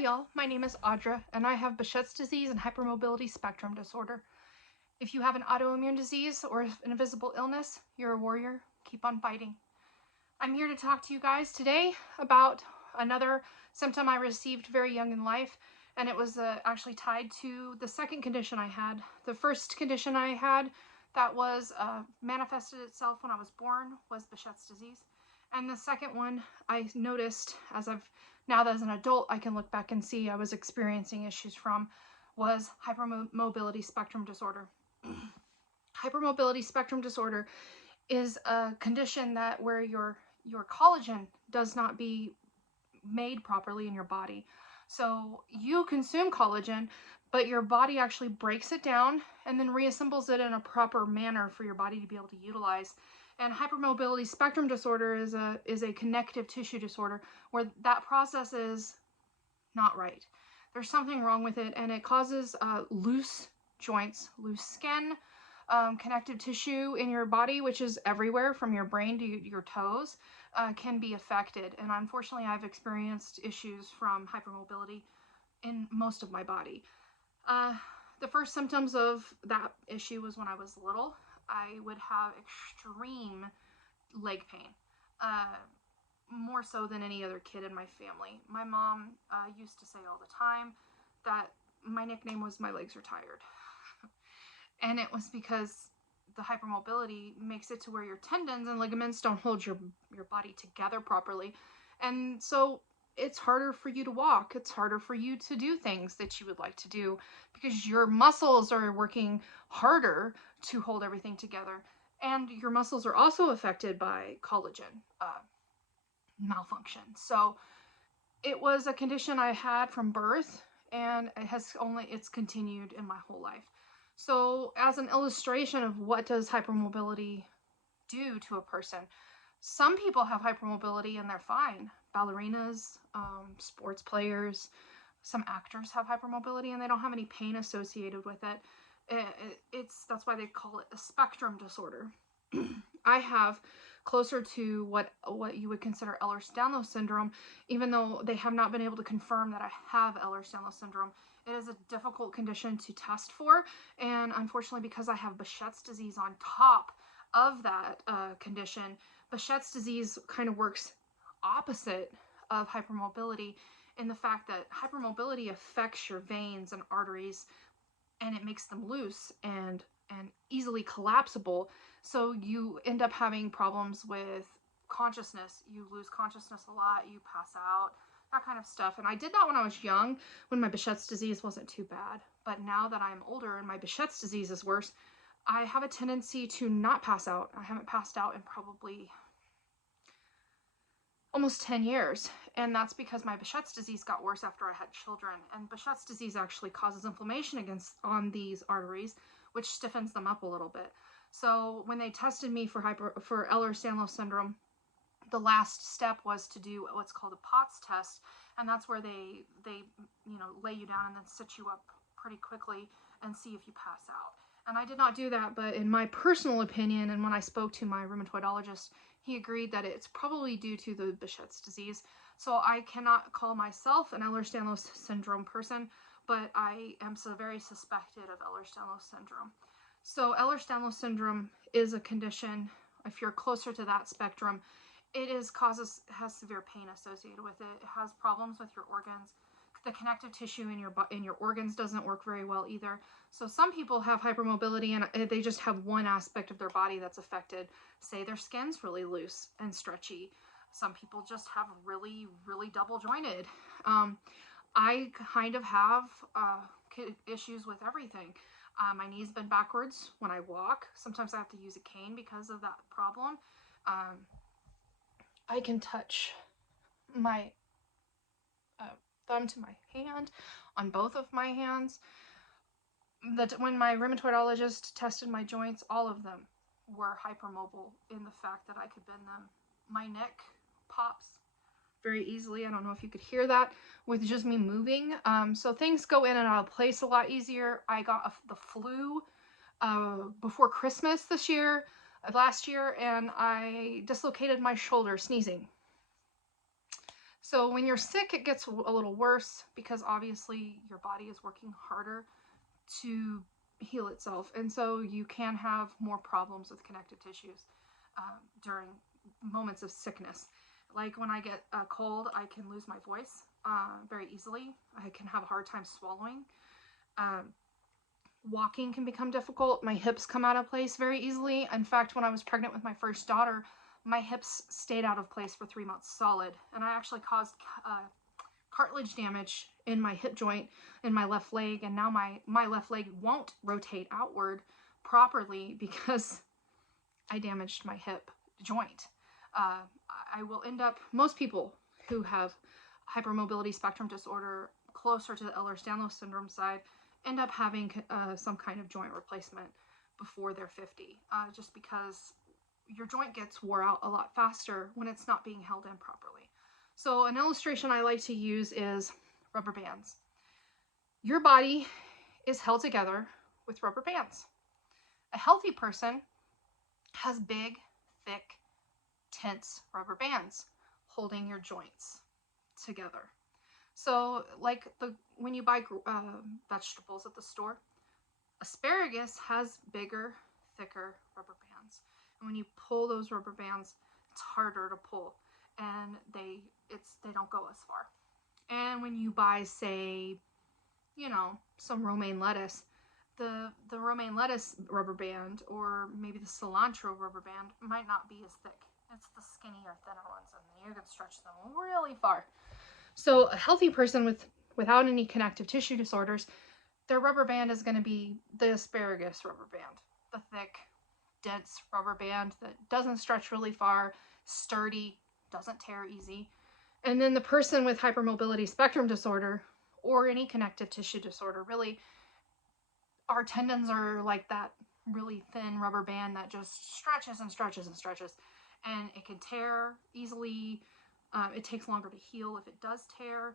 y'all, my name is Audra and I have Behçet's disease and hypermobility spectrum disorder. If you have an autoimmune disease or an invisible illness, you're a warrior. Keep on fighting. I'm here to talk to you guys today about another symptom I received very young in life, and it was actually tied to the second condition I had. The first condition I had that was manifested itself when I was born was Behçet's disease. And the second one I noticed now that as an adult I can look back and see I was experiencing issues from was hypermobility spectrum disorder. Hypermobility spectrum disorder is a condition where your collagen does not be made properly in your body. So you consume collagen, but your body actually breaks it down and then reassembles it in a proper manner for your body to be able to utilize. And hypermobility spectrum disorder is a connective tissue disorder where that process is not right. There's something wrong with it, and it causes loose joints, loose skin, connective tissue in your body, which is everywhere from your brain to your toes, can be affected. And unfortunately, I've experienced issues from hypermobility in most of my body. The first symptoms of that issue was when I was little. I would have extreme leg pain, more so than any other kid in my family. My mom used to say all the time that my nickname was "my legs are tired." And it was because the hypermobility makes it to where your tendons and ligaments don't hold your body together properly. And so it's harder for you to walk. It's harder for you to do things that you would like to do because your muscles are working harder to hold everything together. And your muscles are also affected by collagen malfunction. So it was a condition I had from birth, and it's continued in my whole life. So as an illustration of what does hypermobility do to a person, some people have hypermobility and they're fine. Ballerinas, sports players, some actors have hypermobility and they don't have any pain associated with it. That's why they call it a spectrum disorder. I have closer to what you would consider Ehlers-Danlos syndrome, even though they have not been able to confirm that I have Ehlers-Danlos syndrome. It is a difficult condition to test for, and unfortunately, because I have Behçet's disease on top of that condition, Behçet's disease kind of works opposite of hypermobility in the fact that hypermobility affects your veins and arteries, and it makes them loose and easily collapsible. So you end up having problems with consciousness. You lose consciousness a lot, you pass out, that kind of stuff. And I did that when I was young, when my Behçet's disease wasn't too bad. But now that I'm older and my Behçet's disease is worse, I have a tendency to not pass out. I haven't passed out in probably almost 10 years. And that's because my Behçet's disease got worse after I had children. And Behçet's disease actually causes inflammation on these arteries, which stiffens them up a little bit. So when they tested me for Ehlers-Danlos syndrome, the last step was to do what's called a POTS test, and that's where they lay you down and then sit you up pretty quickly and see if you pass out. And I did not do that, but in my personal opinion, and when I spoke to my rheumatologist, he agreed that it's probably due to the Behçet's disease. So I cannot call myself an Ehlers-Danlos syndrome person, but I am very suspected of Ehlers-Danlos syndrome. So Ehlers-Danlos syndrome is a condition, if you're closer to that spectrum, it has severe pain associated with it. It has problems with your organs. The connective tissue in your organs doesn't work very well either. So some people have hypermobility and they just have one aspect of their body that's affected. Say their skin's really loose and stretchy. Some people just have really, really double jointed. I kind of have issues with everything. My knees bend backwards when I walk. Sometimes I have to use a cane because of that problem. I can touch my thumb to my hand on both of my hands. When my rheumatologist tested my joints, all of them were hypermobile in the fact that I could bend them. My neck pops very easily. I don't know if you could hear that with just me moving. So things go in and out of place a lot easier. I got the flu before Christmas last year, and I dislocated my shoulder sneezing. So when you're sick, it gets a little worse because obviously your body is working harder to heal itself. And so you can have more problems with connective tissues during moments of sickness. Like when I get a cold, I can lose my voice very easily. I can have a hard time swallowing. Um, Walking can become difficult. My hips come out of place very easily. In fact, when I was pregnant with my first daughter, my hips stayed out of place for 3 months solid, and I actually caused cartilage damage in my hip joint in my left leg, and now my left leg won't rotate outward properly because I damaged my hip joint. I will end up, most people who have hypermobility spectrum disorder closer to the Ehlers-Danlos syndrome side end up having some kind of joint replacement before they're 50, just because your joint gets wore out a lot faster when it's not being held in properly. So an illustration I like to use is rubber bands. Your body is held together with rubber bands. A healthy person has big, thick, tense rubber bands holding your joints together. So like when you buy vegetables at the store, asparagus has bigger, thicker rubber bands. And when you pull those rubber bands, it's harder to pull, and they don't go as far. And when you buy, say, some romaine lettuce, the romaine lettuce rubber band or maybe the cilantro rubber band might not be as thick. It's the skinnier, thinner ones, and you can stretch them really far. So a healthy person without any connective tissue disorders, their rubber band is going to be the asparagus rubber band, the thick, dense rubber band that doesn't stretch really far, sturdy, doesn't tear easy. And then the person with hypermobility spectrum disorder or any connective tissue disorder, really, our tendons are like that really thin rubber band that just stretches and stretches and stretches, and it can tear easily. It takes longer to heal if it does tear.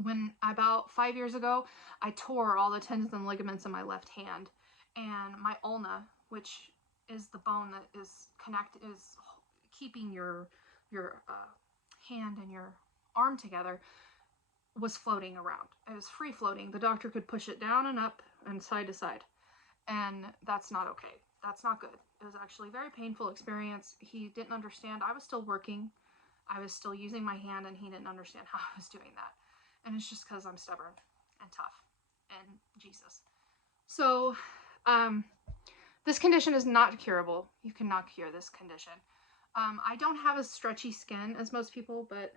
When about 5 years ago, I tore all the tendons and ligaments in my left hand, and my ulna, which is the bone that is keeping your hand and your arm together, was floating around. It was free floating. The doctor could push it down and up and side to side, and that's not okay. That's not good. It was actually a very painful experience. He didn't understand. I was still working. I was still using my hand, and he didn't understand how I was doing that. And it's just because I'm stubborn and tough and Jesus. So this condition is not curable. You cannot cure this condition. I don't have as stretchy skin as most people, but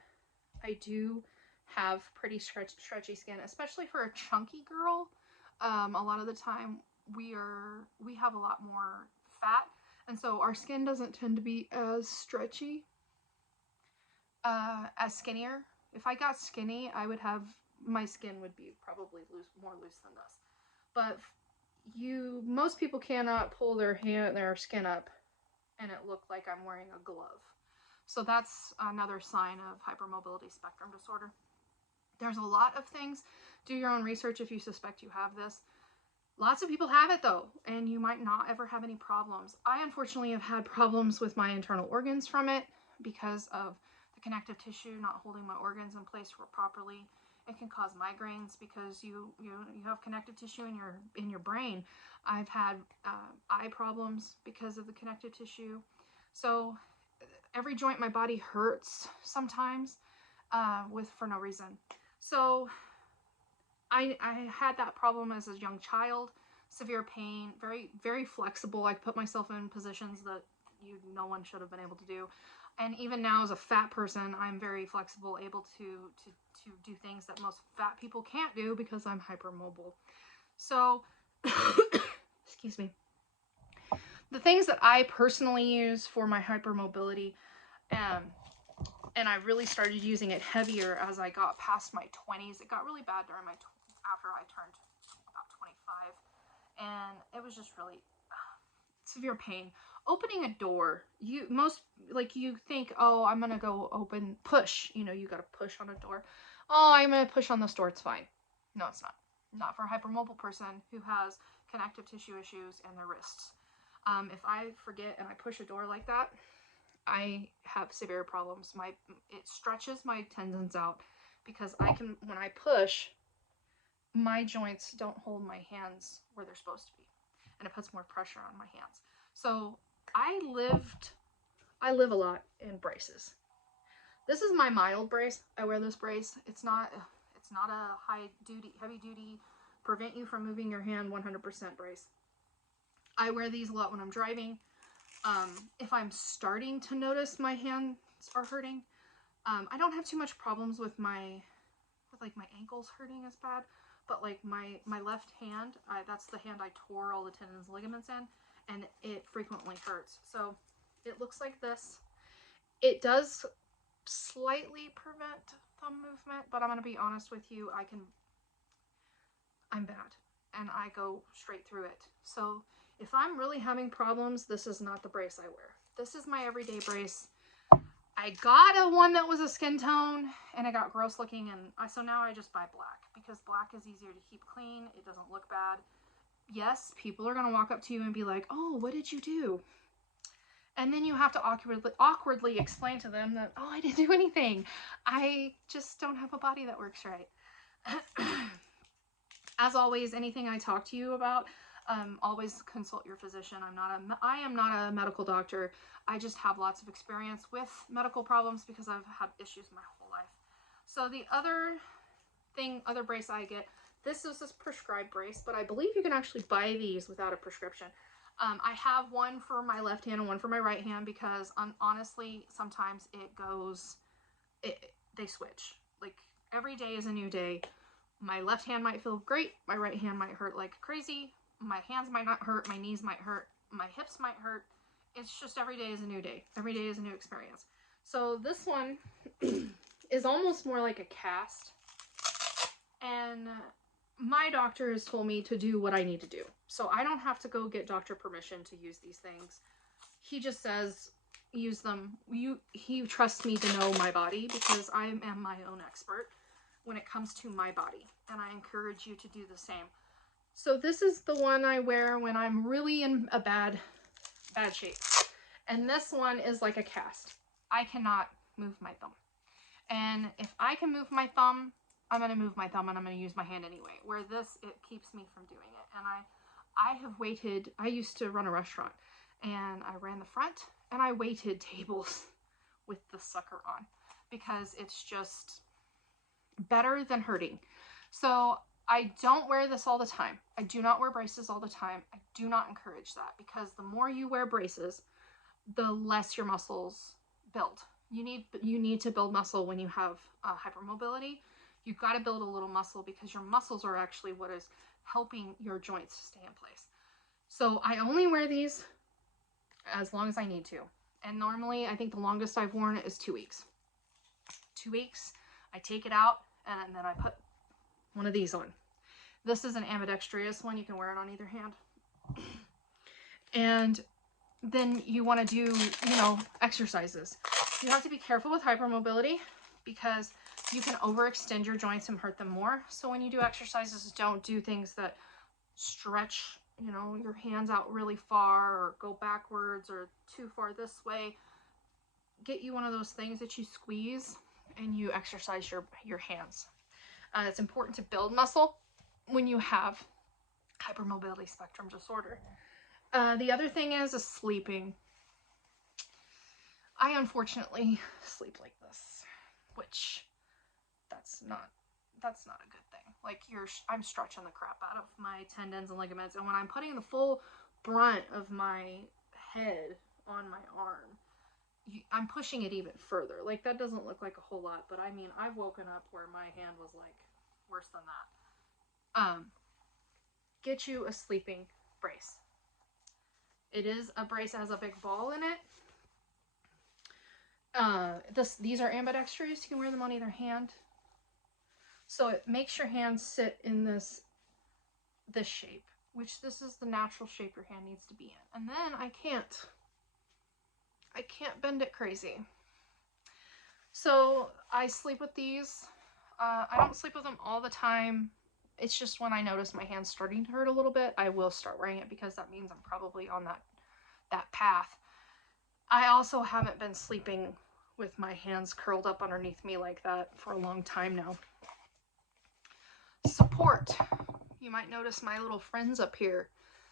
I do have pretty stretchy skin, especially for a chunky girl. A lot of the time we have a lot more fat, and so our skin doesn't tend to be as stretchy, as skinnier. If I got skinny, my skin would be probably more loose than this. But most people cannot pull their skin up and it look like I'm wearing a glove. So that's another sign of hypermobility spectrum disorder. There's a lot of things. Do your own research if you suspect you have this. Lots of people have it though, and you might not ever have any problems. I unfortunately have had problems with my internal organs from it because of the connective tissue not holding my organs in place properly. It can cause migraines because you have connective tissue in your brain. I've had eye problems because of the connective tissue. So every joint in my body hurts sometimes for no reason. So I had that problem as a young child, severe pain, very, very flexible. I put myself in positions that no one should have been able to do. And even now as a fat person, I'm very flexible, able to do things that most fat people can't do because I'm hypermobile. So, excuse me. The things that I personally use for my hypermobility, and I really started using it heavier as I got past my 20s. It got really bad after I turned about 25, and it was just really severe pain. Opening a door, you think, oh, I'm gonna go push. You gotta push on a door. Oh, I'm gonna push on this door. It's fine. No, it's not. Not for a hypermobile person who has connective tissue issues in their wrists. If I forget and I push a door like that, I have severe problems. It stretches my tendons out because when I push, my joints don't hold my hands where they're supposed to be, and it puts more pressure on my hands. So I live a lot in braces. This is my mild brace. I wear this brace. It's not a heavy duty, prevent you from moving your hand 100% brace. I wear these a lot when I'm driving. If I'm starting to notice my hands are hurting, I don't have too much problems with my ankles hurting as bad, but like my left hand, that's the hand I tore all the tendons and ligaments in, and it frequently hurts. So it looks like this. It does slightly prevent thumb movement, but I'm going to be honest with you, I'm bad, and I go straight through it. So if I'm really having problems, this is not the brace I wear. This is my everyday brace. I got a one that was a skin tone, and it got gross looking, and so now I just buy black, because black is easier to keep clean. It doesn't look bad. Yes, people are going to walk up to you and be like, oh, what did you do? And then you have to awkwardly explain to them that, oh, I didn't do anything. I just don't have a body that works right. As always, anything I talk to you about, always consult your physician. I am not a medical doctor. I just have lots of experience with medical problems because I've had issues my whole life. So the other brace I get, this is this prescribed brace, but I believe you can actually buy these without a prescription. I have one for my left hand and one for my right hand because honestly, sometimes they switch. Like every day is a new day. My left hand might feel great. My right hand might hurt like crazy. My hands might not hurt. My knees might hurt. My hips might hurt. It's just every day is a new day. Every day is a new experience. So this one is almost more like a cast. And my doctor has told me to do what I need to do. So I don't have to go get doctor permission to use these things. He just says, use them. He trusts me to know my body because I am my own expert when it comes to my body. And I encourage you to do the same. So this is the one I wear when I'm really in a bad shape. And this one is like a cast. I cannot move my thumb. And if I can move my thumb, I'm going to move my thumb and I'm going to use my hand anyway. Where this, it keeps me from doing it. And I have waited, I used to run a restaurant and I ran the front and I waited tables with the sucker on because it's just better than hurting. So I don't wear this all the time. I do not wear braces all the time. I do not encourage that because the more you wear braces, the less your muscles build. You need to build muscle when you have hypermobility. You've got to build a little muscle because your muscles are actually what is helping your joints stay in place. So I only wear these as long as I need to. And normally, I think the longest I've worn it is 2 weeks. 2 weeks, I take it out, and then I put one of these on. This is an ambidextrous one. You can wear it on either hand. And then you want to do, exercises. You have to be careful with hypermobility because you can overextend your joints and hurt them more. So when you do exercises, don't do things that stretch, your hands out really far or go backwards or too far this way. Get you one of those things that you squeeze and you exercise your hands. It's important to build muscle when you have hypermobility spectrum disorder. The other thing is sleeping. I unfortunately sleep like this, which that's not a good thing. Like I'm stretching the crap out of my tendons and ligaments, and when I'm putting the full brunt of my head on my arm, I'm pushing it even further. Like that doesn't look like a whole lot, but I mean, I've woken up where my hand was like worse than that. Get you a sleeping brace. It is a brace that has a big ball in it. These are ambidextrous. You can wear them on either hand. So it makes your hands sit in this shape, which this is the natural shape your hand needs to be in. And then I can't bend it crazy. So I sleep with these. I don't sleep with them all the time. It's just when I notice my hand's starting to hurt a little bit, I will start wearing it because that means I'm probably on that path. I also haven't been sleeping with my hands curled up underneath me like that for a long time now. Support. You might notice my little friends up here.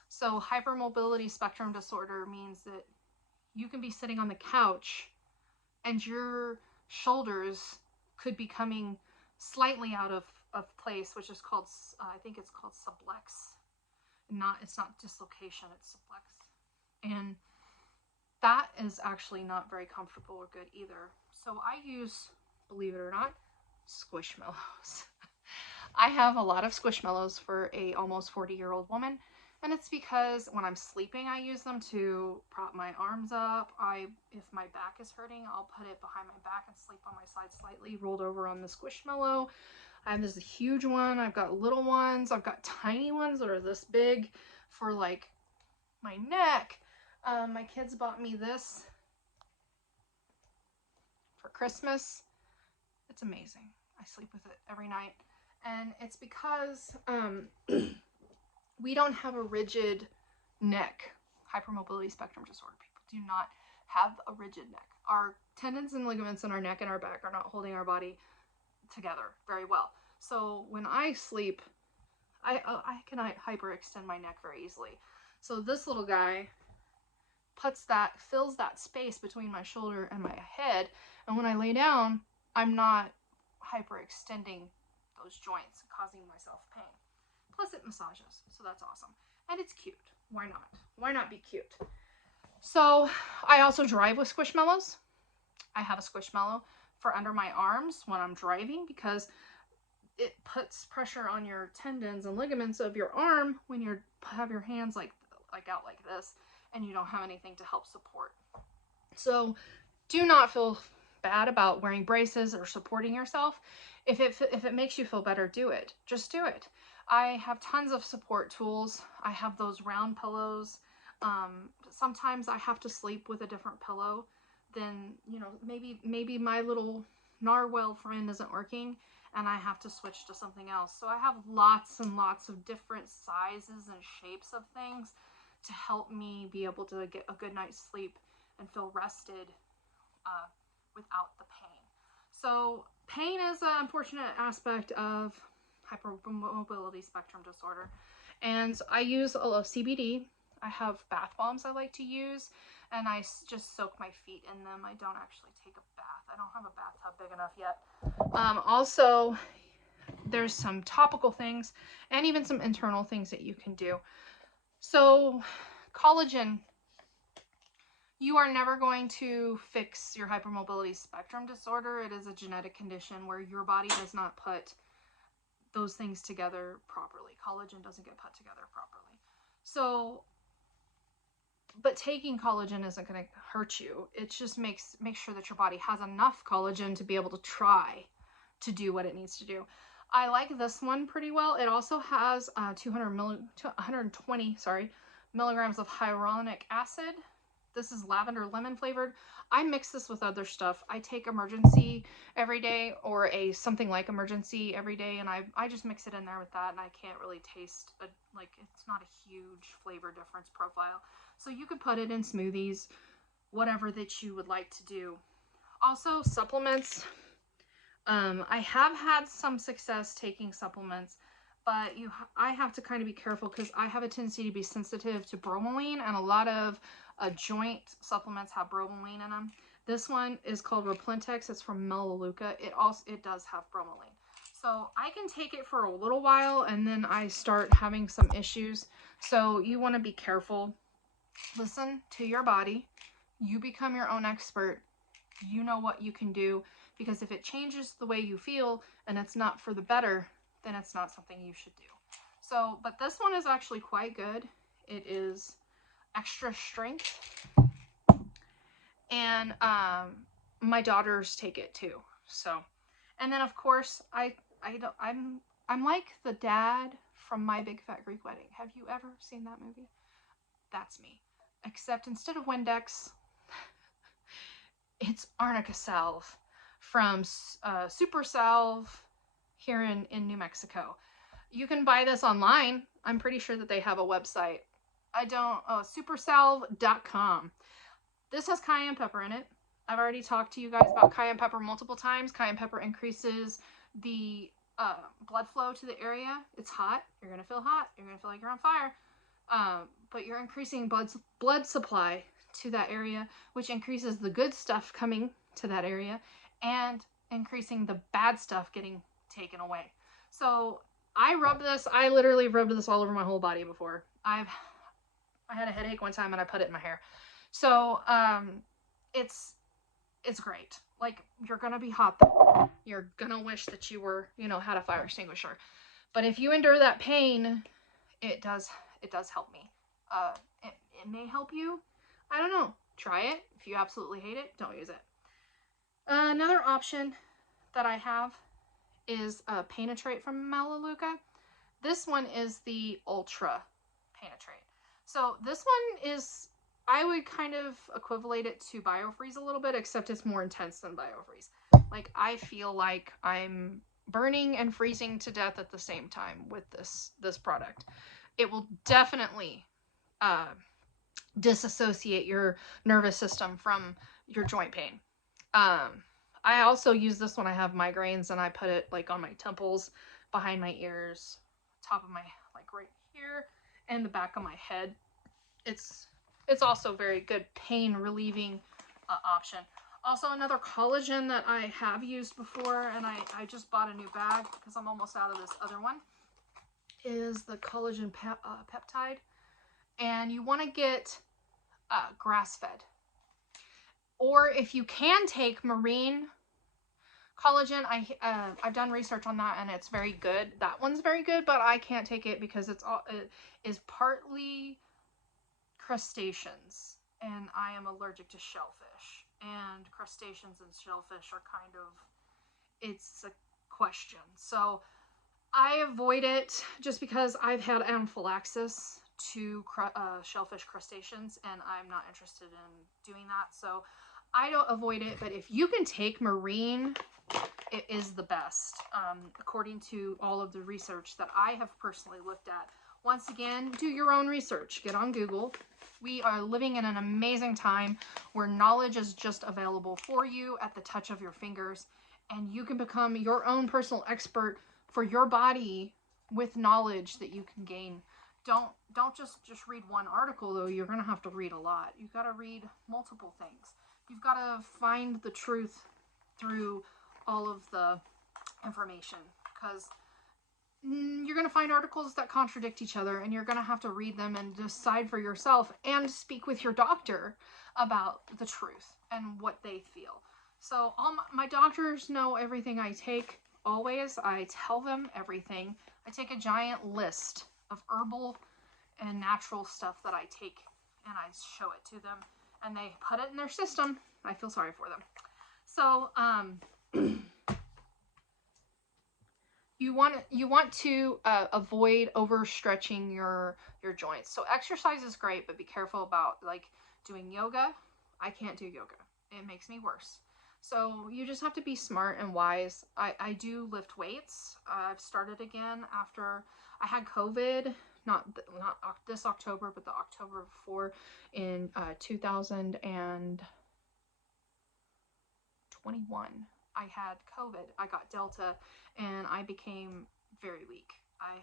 So hypermobility spectrum disorder means that you can be sitting on the couch and your shoulders could be coming slightly out of place, which is called, I think it's called sublux. It's not dislocation, it's sublux. And that is actually not very comfortable or good either. So I use, believe it or not, Squishmallows. I have a lot of Squishmallows for a almost 40-year-old woman, and it's because when I'm sleeping, I use them to prop my arms up. If my back is hurting, I'll put it behind my back and sleep on my side slightly, rolled over on the Squishmallow. I have this huge one. I've got little ones. I've got tiny ones that are this big for like my neck. My kids bought me this for Christmas. It's amazing. I sleep with it every night. And it's because we don't have a rigid neck. Hypermobility spectrum disorder people do not have a rigid neck. Our tendons and ligaments in our neck and our back are not holding our body together very well. So when I sleep, I can hyperextend my neck very easily. So this little guy fills that space between my shoulder and my head, and when I lay down, I'm not hyperextending those joints, causing myself pain. Plus it massages, so that's awesome. And it's cute. Why not? Why not be cute? So I also drive with Squishmallows. I have a Squishmallow for under my arms when I'm driving because it puts pressure on your tendons and ligaments of your arm when you have your hands like out like this and you don't have anything to help support. So do not feel bad about wearing braces or supporting yourself. If it makes you feel better, do it. Just do it. I have tons of support tools. I have those round pillows. Sometimes I have to sleep with a different pillow than, maybe my little narwhal friend isn't working and I have to switch to something else. So I have lots and lots of different sizes and shapes of things to help me be able to get a good night's sleep and feel rested without the pain. So pain is an unfortunate aspect of hypermobility spectrum disorder. And I use a lot of CBD. I have bath bombs I like to use, and I just soak my feet in them. I don't actually take a bath. I don't have a bathtub big enough yet. Also, there's some topical things and even some internal things that you can do. So, collagen. You are never going to fix your hypermobility spectrum disorder. It is a genetic condition where your body does not put those things together properly. Collagen doesn't get put together properly. So, but taking collagen isn't going to hurt you. It just makes sure that your body has enough collagen to be able to try to do what it needs to do. I like this one pretty well. It also has 120 milligrams of hyaluronic acid. This is lavender lemon flavored. I mix this with other stuff. I take Emergency every day or something like Emergency every day, and I just mix it in there with that, and I can't really taste, it's not a huge flavor difference profile. So you could put it in smoothies, whatever that you would like to do. Also, supplements. I have had some success taking supplements, but I have to kind of be careful because I have a tendency to be sensitive to bromelain, and a lot of joint supplements have bromelain in them. This one is called Replentex. It's from Melaleuca. It does have bromelain. So I can take it for a little while and then I start having some issues. So you want to be careful. Listen to your body. You become your own expert. You know what you can do, because if it changes the way you feel and it's not for the better, then it's not something you should do. So, but this one is actually quite good. It is extra strength, and my daughters take it too. So, and then of course I'm like the dad from My Big Fat Greek Wedding. Have you ever seen that movie? That's me, except instead of Windex, it's Arnica Salve from Super Salve here in New Mexico. You can buy this online. I'm pretty sure that they have a website. supersalve.com. This has cayenne pepper in it. I've already talked to you guys about cayenne pepper multiple times. Cayenne pepper increases the blood flow to the area. It's hot. You're going to feel hot. You're going to feel like you're on fire. But you're increasing blood supply to that area, which increases the good stuff coming to that area and increasing the bad stuff getting taken away. So I literally rubbed this all over my whole body before. I had a headache one time and I put it in my hair. So it's great. Like, you're gonna be hot though. You're gonna wish that you were, had a fire extinguisher. But if you endure that pain, it does help me. It may help you. I don't know. Try it. If you absolutely hate it, don't use it. Another option that I have is Panatrate from Melaleuca. This one is the Ultra Panatrate. So this one is, I would kind of equivalent it to Biofreeze a little bit, except it's more intense than Biofreeze. Like, I feel like I'm burning and freezing to death at the same time with this product. It will definitely disassociate your nervous system from your joint pain. I also use this when I have migraines, and I put it like on my temples, behind my ears, top of my, like right here, and the back of my head. It's also very good pain relieving option. Also, another collagen that I have used before, and I just bought a new bag because I'm almost out of this other one, is the collagen peptide. And you want to get grass-fed. Or if you can take marine collagen, I've done research on that and it's very good. That one's very good, but I can't take it because it is partly crustaceans, and I am allergic to shellfish. And crustaceans and shellfish are kind of, it's a question. So I avoid it just because I've had anaphylaxis to shellfish crustaceans, and I'm not interested in doing that. So I don't avoid it, but if you can take marine, it is the best, according to all of the research that I have personally looked at. Once again, do your own research. Get on Google. We are living in an amazing time where knowledge is just available for you at the touch of your fingers, and you can become your own personal expert for your body with knowledge that you can gain. Don't just read one article, though. You're going to have to read a lot. You've got to read multiple things. You've got to find the truth through all of the information, because you're going to find articles that contradict each other, and you're going to have to read them and decide for yourself and speak with your doctor about the truth and what they feel. So all my doctors know everything I take. Always, I tell them everything. I take a giant list of herbal and natural stuff that I take, and I show it to them, and they put it in their system. I feel sorry for them. So you want to avoid overstretching your joints. So exercise is great, but be careful about like doing yoga. I can't do yoga. It makes me worse. So you just have to be smart and wise. I do lift weights. I've started again after I had COVID, not this October, but the October before in 2021. I had COVID. I got Delta, and I became very weak. I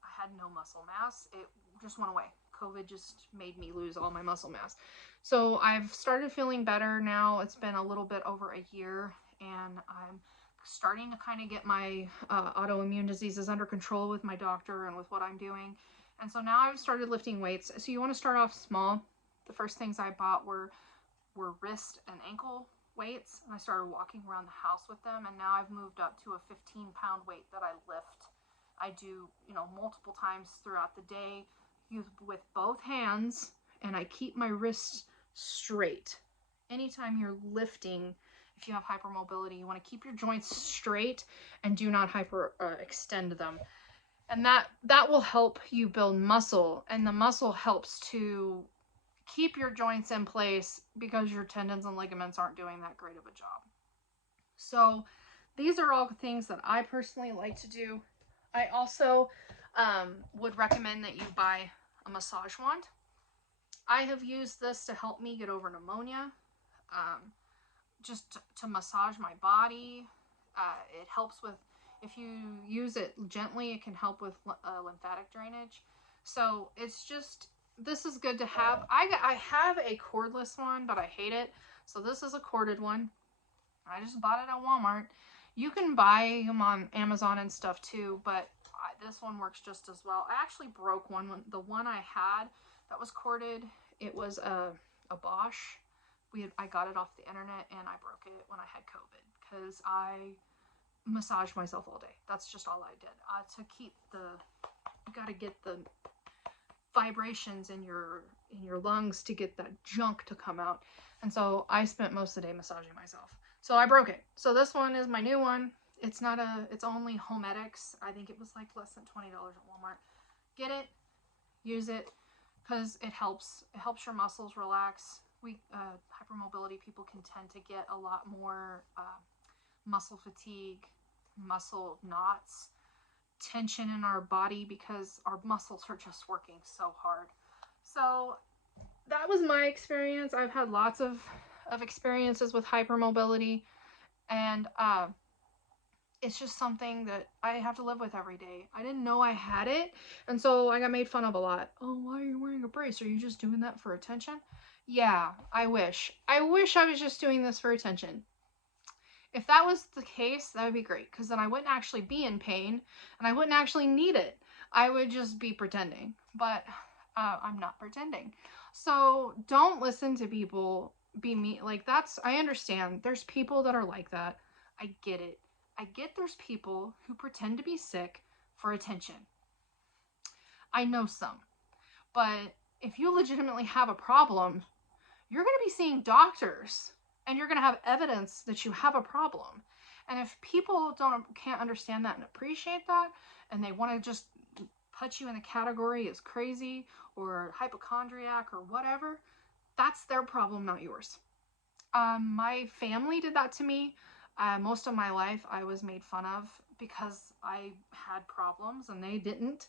had no muscle mass. It just went away. COVID just made me lose all my muscle mass. So I've started feeling better now. It's been a little bit over a year, and I'm starting to kind of get my autoimmune diseases under control with my doctor and with what I'm doing. And so now I've started lifting weights. So you want to start off small. The first things I bought were wrist and ankle weights, and I started walking around the house with them, and now I've moved up to a 15-pound weight that I lift. I do, multiple times throughout the day, with both hands, and I keep my wrists straight. Anytime you're lifting, if you have hypermobility, you want to keep your joints straight and do not extend them. And that will help you build muscle, and the muscle helps to keep your joints in place because your tendons and ligaments aren't doing that great of a job. So these are all things that I personally like to do. I also would recommend that you buy a massage wand. I have used this to help me get over pneumonia, just to massage my body. It helps with, if you use it gently, it can help with lymphatic drainage. So it's just, this is good to have. I have a cordless one, but I hate it. So this is a corded one. I just bought it at Walmart. You can buy them on Amazon and stuff too, but this one works just as well. I actually broke one. The one I had that was corded, it was a Bosch. I got it off the internet and I broke it when I had COVID because I massaged myself all day. That's just all I did. To keep you gotta get the vibrations in your lungs to get that junk to come out. And so I spent most of the day massaging myself. So I broke it. So this one is my new one. It's only Homedics. I think it was like less than $20 at Walmart. Get it, use it, because it helps your muscles relax. Hypermobility people can tend to get a lot more muscle fatigue, muscle knots, tension in our body because our muscles are just working so hard. So that was my experience. I've had lots of experiences with hypermobility, and it's just something that I have to live with every day. I didn't know I had it, and so I got made fun of a lot. Oh, why are you wearing a brace? Are you just doing that for attention? Yeah, I wish I was just doing this for attention. If that was the case, that would be great, because then I wouldn't actually be in pain, and I wouldn't actually need it. I would just be pretending, but I'm not pretending. So don't listen to people be me. Like, I understand. There's people that are like that. I get it. I get there's people who pretend to be sick for attention. I know some. But if you legitimately have a problem, you're going to be seeing doctors and you're going to have evidence that you have a problem. And if people can't understand that and appreciate that, and they want to just put you in a category as crazy or hypochondriac or whatever, that's their problem, not yours. My family did that to me. Most of my life I was made fun of because I had problems and they didn't.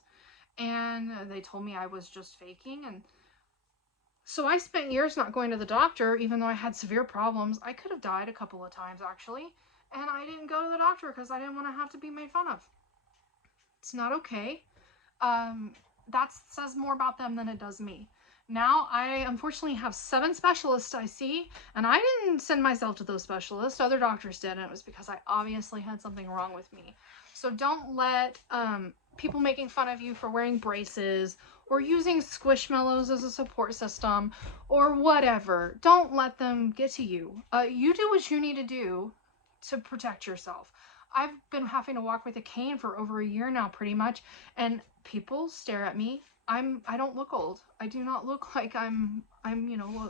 And they told me I was just faking. And so I spent years not going to the doctor, even though I had severe problems. I could have died a couple of times, actually. And I didn't go to the doctor because I didn't want to have to be made fun of. It's not okay. That says more about them than it does me. Now, I unfortunately have 7 specialists I see, and I didn't send myself to those specialists. Other doctors did, and it was because I obviously had something wrong with me. So don't let people making fun of you for wearing braces or using Squishmallows as a support system or whatever. Don't let them get to you. You do what you need to do to protect yourself. I've been having to walk with a cane for over a year now, pretty much, and people stare at me. I don't look old. I do not look like I'm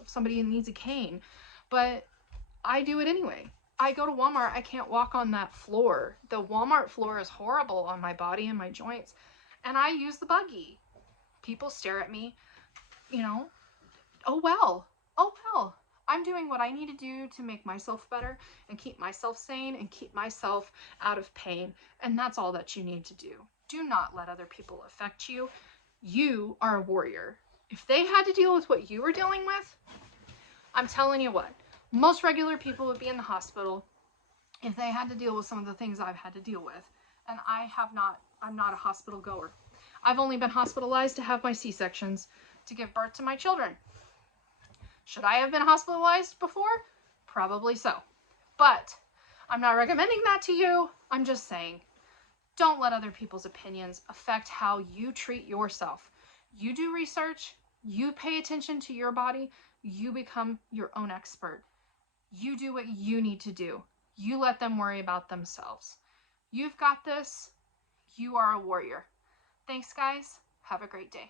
somebody who needs a cane, but I do it anyway. I go to Walmart, I can't walk on that floor. The Walmart floor is horrible on my body and my joints, and I use the buggy. People stare at me, oh well. I'm doing what I need to do to make myself better and keep myself sane and keep myself out of pain, and that's all that you need to do. Do not let other people affect you. You are a warrior. If they had to deal with what you were dealing with, I'm telling you what, most regular people would be in the hospital if they had to deal with some of the things I've had to deal with. And I'm not a hospital goer. I've only been hospitalized to have my C-sections to give birth to my children. Should I have been hospitalized before? Probably so. But I'm not recommending that to you. I'm just saying, don't let other people's opinions affect how you treat yourself. You do research, you pay attention to your body, you become your own expert. You do what you need to do. You let them worry about themselves. You've got this. You are a warrior. Thanks, guys. Have a great day.